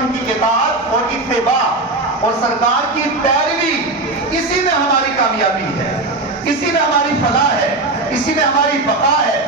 وسلم کی اطاعت اور اتباع اور سرکار کی پیروی، اسی میں ہماری کامیابی ہے، اسی میں ہماری فلاح ہے، اسی میں ہماری بقا ہے۔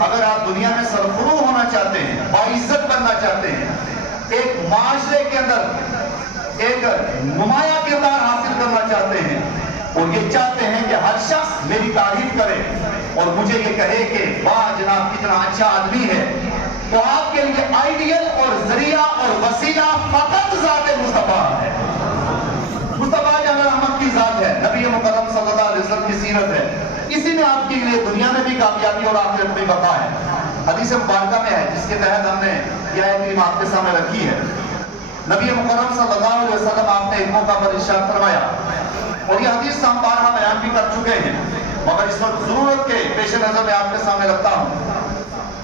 اگر آپ دنیا میں سرفروع ہونا چاہتے ہیں، باعزت بننا چاہتے ہیں، ایک معاشرے کے اندر ایک نمایاں کردار حاصل کرنا چاہتے ہیں اور یہ چاہتے ہیں کہ ہر شخص میری تعریف کرے اور مجھے یہ کہے کہ واہ جناب کتنا اچھا آدمی ہے، تو آپ کے لیے آئیڈیل اور ذریعہ اور وسیلہ فقط ذات مصطفیٰ ہے۔ مصطفیٰ جان رحمت کی ذات ہے، نبی مکرم صلی اللہ علیہ وسلم کی سیرت ہے، اسی میں آپ کے لیے دنیا میں بھی کامیابی اور آخرت میں بقا ہے۔ حدیث مبارکہ میں ہے جس کے تحت ہم نے یہ آیت کریم آپ کے سامنے رکھی ہے۔ نبی مکرم صلی اللہ علیہ وسلم آپ نے ایک موقع پر ارشاد فرمایا، اور یہ حدیث ہم بارہا بیان بھی کر چکے ہیں، مگر اس وقت ضرورت کے پیش نظر میں آپ کے سامنے رکھتا ہوں۔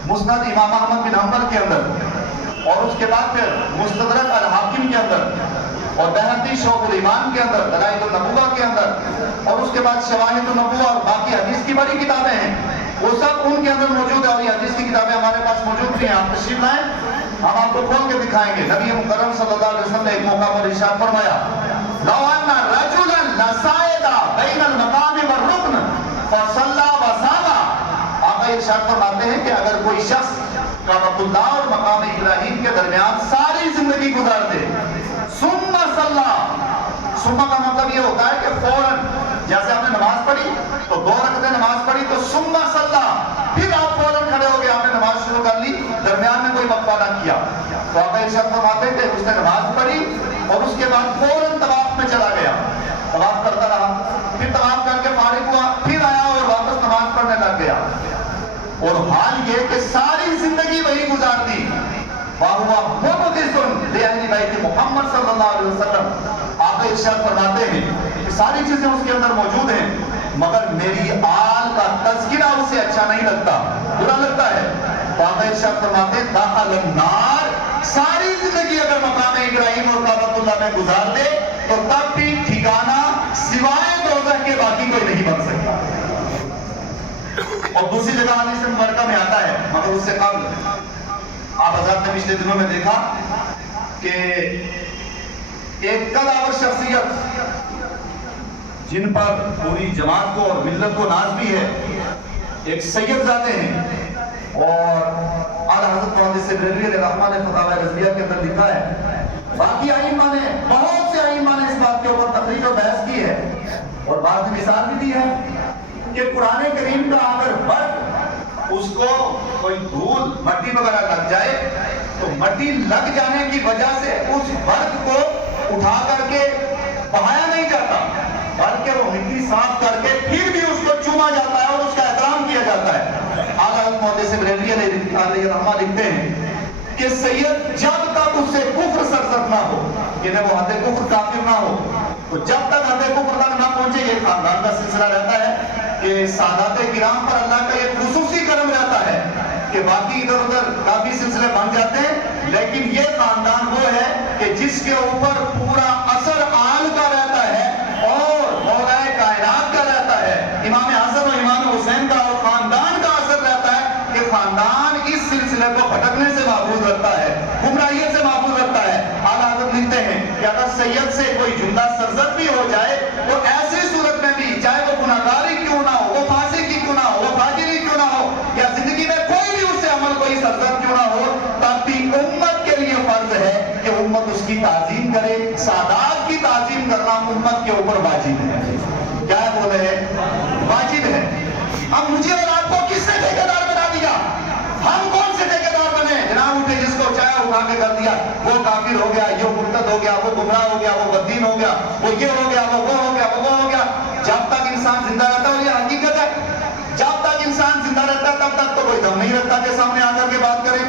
مسند امام احمد بن حنبل کے اندر اور اس کے بعد پھر مستدرک الحاکم کے اندر اور بہقی شعب الایمان کے اندر، دلائل النبوہ کے اندر اور اس کے بعد شواہد النبوہ اور باقی حدیث کی بڑی کتابیں ہیں، وہ سب ان کے اندر موجود ہے، اور یہ حدیث کی کتابیں ہمارے پاس موجود بھی ہیں، آپ تشریف لائیں ہم آپ کو کھول کے دکھائیں گے۔ نبی مکرم صلی اللہ علیہ وسلم نے ایک موقع پر ارشاد فرمایا، لو ان رجلا لصعد بین المقام والرکن فصلی وصام۔ آپ ارشاد فرماتے ہیں کہ اگر کوئی شخص کعبۃ اللہ اور مقام ابراہیم کے درمیان ساری زندگی گزار دے، ثم صلی، ثم کا مطلب یہ ہوتا ہے کہ فوراً، جیسے آپ نے نماز پڑھی تو 2 رکعتیں نماز پڑھی تو ثم صلی، پھر آپ فوراً کھڑے ہو گئے، آپ نے نماز شروع کر لی، درمیان میں کوئی وقفہ نہ کیا، تو آپ ارشاد فرماتے ہیں کہ اس نے نماز پڑھی اور اس کے بعد فوراً طواف میں چلا گیا، طواف کرتا رہا، پھر طواف کر کے فارغ ہوا، پھر آیا اور واپس نماز پڑھنے لگ گیا، اور حال یہ کہ ساری زندگی وہی گزار دی، وَهُوَ مُحْدِثٌ لِأَهْلِ بَيْتِ محمد صلی اللہ علیہ وسلم۔ آپ ارشاد فرماتے ہیں کہ ساری چیزیں اس کے اندر موجود ہیں، مگر میری آل کا تذکرہ اسے اچھا نہیں لگتا، برا لگتا ہے، تو آپ ارشاد فرماتے ہیں دخل النار، ساری زندگی اگر مقام ابراہیم اور کعبۃ اللہ میں گزار دے تو تب بھی ٹھکانہ سوائے دوزخ کے باقی کوئی نہیں بن سکتا۔ اور دوسری جگہ حدیث مبارکہ میں آتا ہے، مگر اس سے قبل آپ حضرات نے پچھلے دنوں میں دیکھا کہ ایک قدآور شخصیت جن پر پوری جماعت کو اور ملت کو ناز بھی ہے، ایک سید زادے ہیں، اور اعلیٰ حضرت محدث بریلوی علیہ رحمہ نے فتاوی رضویہ کے اندر لکھا ہے، باقی ائمہ نے، بہت سے ائمہ نے اس بات کے اوپر تقریر و بحث کی ہے اور بعض نے مثال بھی دی ہے کہ قرآن کریم کا اگر برق اس کو کوئی دھول مٹی وغیرہ لگ جائے تو مٹی لگ جانے کی وجہ سے اس برق کو اٹھا کر کے بہایا نہیں جاتا، بلکہ وہ مٹی صاف کر کے پھر بھی اس کو چوما جاتا ہے اور اس کا احترام کیا جاتا ہے۔ اعلیٰ حضرت محدث بریلوی علیہ رحمہ لکھتے ہیں کہ سید جب تک اس سے کفر سرزد نہ ہو، یعنی وہ حد کفر کافر نہ ہو، تو جب تک حد کفر تک نہ پہنچے، یہ خاندان کا سلسلہ رہتا ہے کہ سادات کرام پر اللہ کا ایک خصوصی کرم رہتا ہے کہ باقی ادھر ادھر کافی سلسلے بن جاتے ہیں، لیکن یہ خاندان وہ ہے کہ جس کے اوپر پورا اثر آل کا رہتا ہے اور مولا کائنات کا رہتا ہے، امام حسن و امام حسین کا اور خاندان کا اثر رہتا ہے کہ خاندان اس سلسلے کو بھٹکنے سے محفوظ رکھتا ہے، گمراہی سے محفوظ رکھتا ہے۔ اعلیٰ حضرت لکھتے ہیں کہ اگر سید سے کوئی جملہ سرزد بھی ہو جائے تو ایسی صورت میں بھی، چاہے وہ گناہگاری کیوں نہ ہو، وہ فاسقی کیوں نہ ہو، وہ فاجری کیوں نہ ہو، یا زندگی میں کوئی بھی اس سے عمل کوئی سرزد کیوں نہ ہو، تب بھی امت کے لیے فرض ہے کہ امت اس کی تعظیم کرے، سادات کی تعظیم کرنا امت کے اوپر واجب ہے۔ کیا ہے بولے ہیں؟ واجب ہے۔ اب مجھے اور آپ کو کس نے ٹھیکیدار بنا دیا؟ ہم کون سے ٹھیکیدار بنے؟ جناب اٹھے جس کو چاہے اٹھا کے کر دیا، وہ کافر ہو گیا، یہ مرتد ہو گیا، وہ گمراہ ہو گیا، وہ بددین ہو گیا، وہ یہ ہو گیا، وہ ہو گیا، وہ ہو گیا۔ جب تک انسان زندہ رہتا ہے، اور یہ حقیقت ہے، جب تک انسان زندہ رہتا ہے تب تک تو کوئی دم نہیں رکھتا کہ سامنے آ کر کے بات کریں،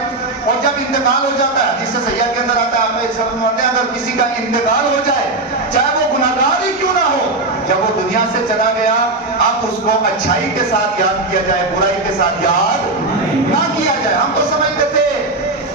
اور جب انتقال ہو جاتا ہے، حدیث صحیحہ کے اندر آتا ہے، آپ ایک شخص فرماتے ہیں اگر کسی کا انتقال ہو جائے، چاہے وہ گناہگار ہی کیوں نہ ہو، جب وہ دنیا سے چلا گیا، اب اس کو اچھائی کے ساتھ یاد کیا جائے، برائی کے ساتھ یاد نہ کیا جائے۔ ہم تو سمجھتے تھے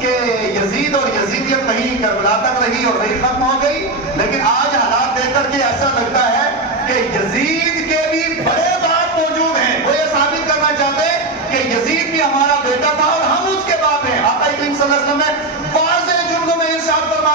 کہ یزید اور یزیدیت وہی کربلا تک رہی اور وہی ختم ہو گئی، لیکن آج حالات دیکھ کر کے ایسا لگتا ہے کہ یزید کے بھی بڑے باپ موجود ہیں، وہ یہ ثابت کرنا چاہتے ہیں کہ یزید بھی ہمارا بیٹا تھا اور ہم اس کے باپ ہیں۔ آقا کریم صلی اللہ علیہ وسلم نے واضح جملوں میں ارشاد فرما